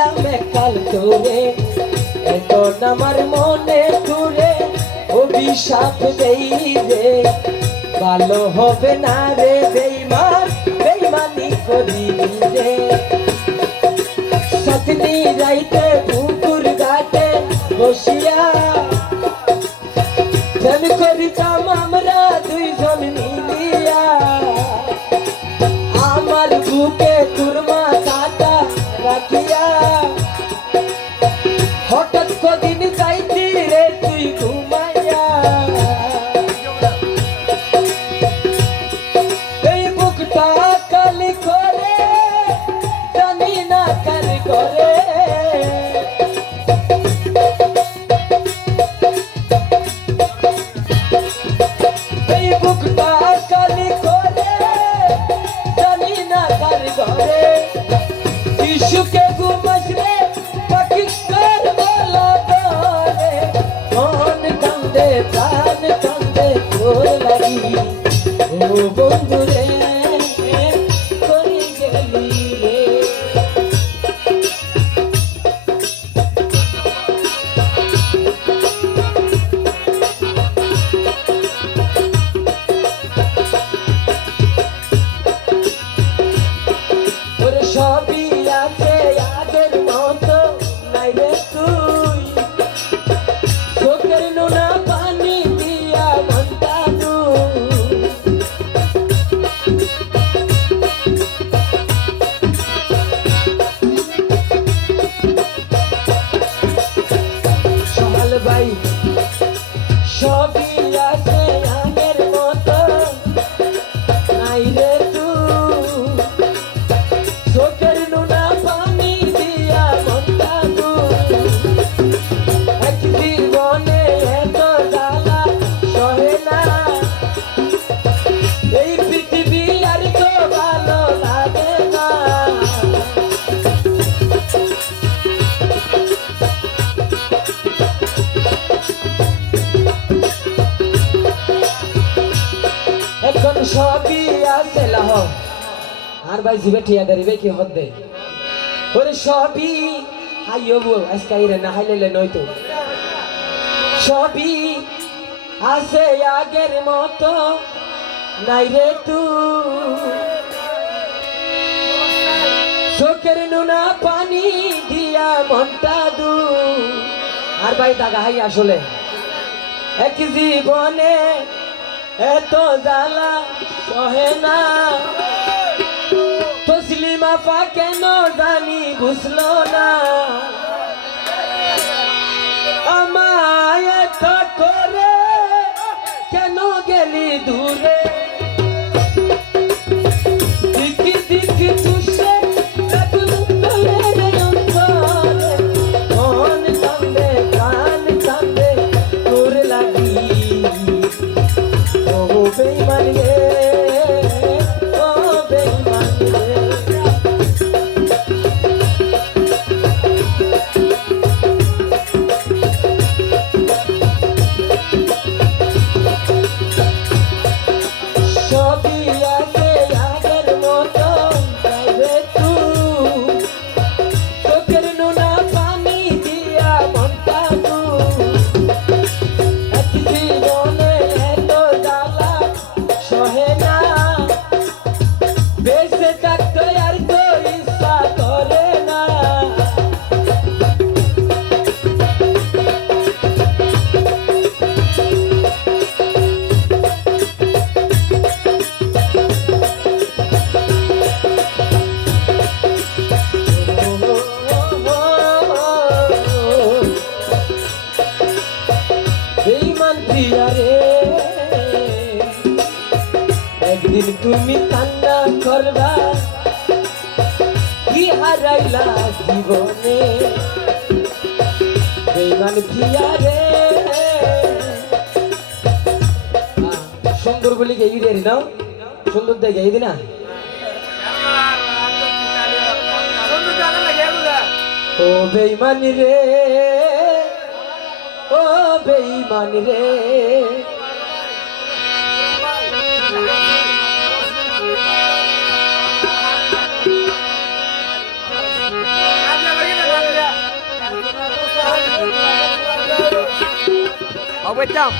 দিলাম কাল তোরে এখন আমার মনে তোরে অভিশাপ দেই রে ভালো হবে না রে বেঈমান বেঈমানি করি রে সতনি রাইতে পুকুর ঘাটে বসিয়া প্রেম করিতাম আমরা দুইজন মিলিয়া আমার বুকে তুরমা কাটা রাখিয়া হঠাৎ কদিন যাইতি রে তুই ঘুমাইয়া এই বুকটা কালি করে জানি না কার করে এই বুকটা কালি করে জানি না কার করে শিশুকে ঘুমাসলে পাকিস্তান বলা করে মন কান্দে প্রাণ কান্দে তোর লাগি ও বন্ধু রে করে গেলি রে ওরে সবই আছে আগের মতো নাই রে তুই চোখের নোনা পানি দিয়া মনটা সহাল ভাই সবই আছে আগের মতো নাই রে তুই চোখের নোনা পানি দিয়া মনটা এক জীবনে এত জ্বালা সহে না এই পৃথিবী আর তো ভালো লাগে না এখন সবই আছে লাহ আর ভাই জিবে ঠিয়া দাঁড়িয়ে কি হদ্দে ওরে সবই হাইও বো আজকে আইরে না হাইলে নয়তো সবই আছে আগের মতো নাই রে তুই চোখের নোনা পানি দিয়া মনটা দু আর ভাই দাগা হাই আসলে এক জীবনে এত জ্বালা সহে না তসলিমা পা কেন জানি বুঝলো না আমায় এত করে কেন গেলি দূরে দিকি দিকি তুষে মন কান্দে প্রাণ কান্দে তোর লাগি ও বেঈমান রে ও বেঈমান রে সবই আছে আগের মতো নাই রে তুই চোখের নোনা পানি দিয়া মনটা এক জীবনে এত জ্বালা সহে না বেঁচে থাকতে আর তো ইচ্ছা করে না বেঈমান প্রিয়া রে একদিন তুমি কান্না করবা কি হারাইলা জীবনে বেঈমান প্রিয়া রে সুন্দর বলি গেই রে নাও সুন্দর দে গেই দিনা ও বেঈমান রে ও বেঈমান রে เอาไปจับ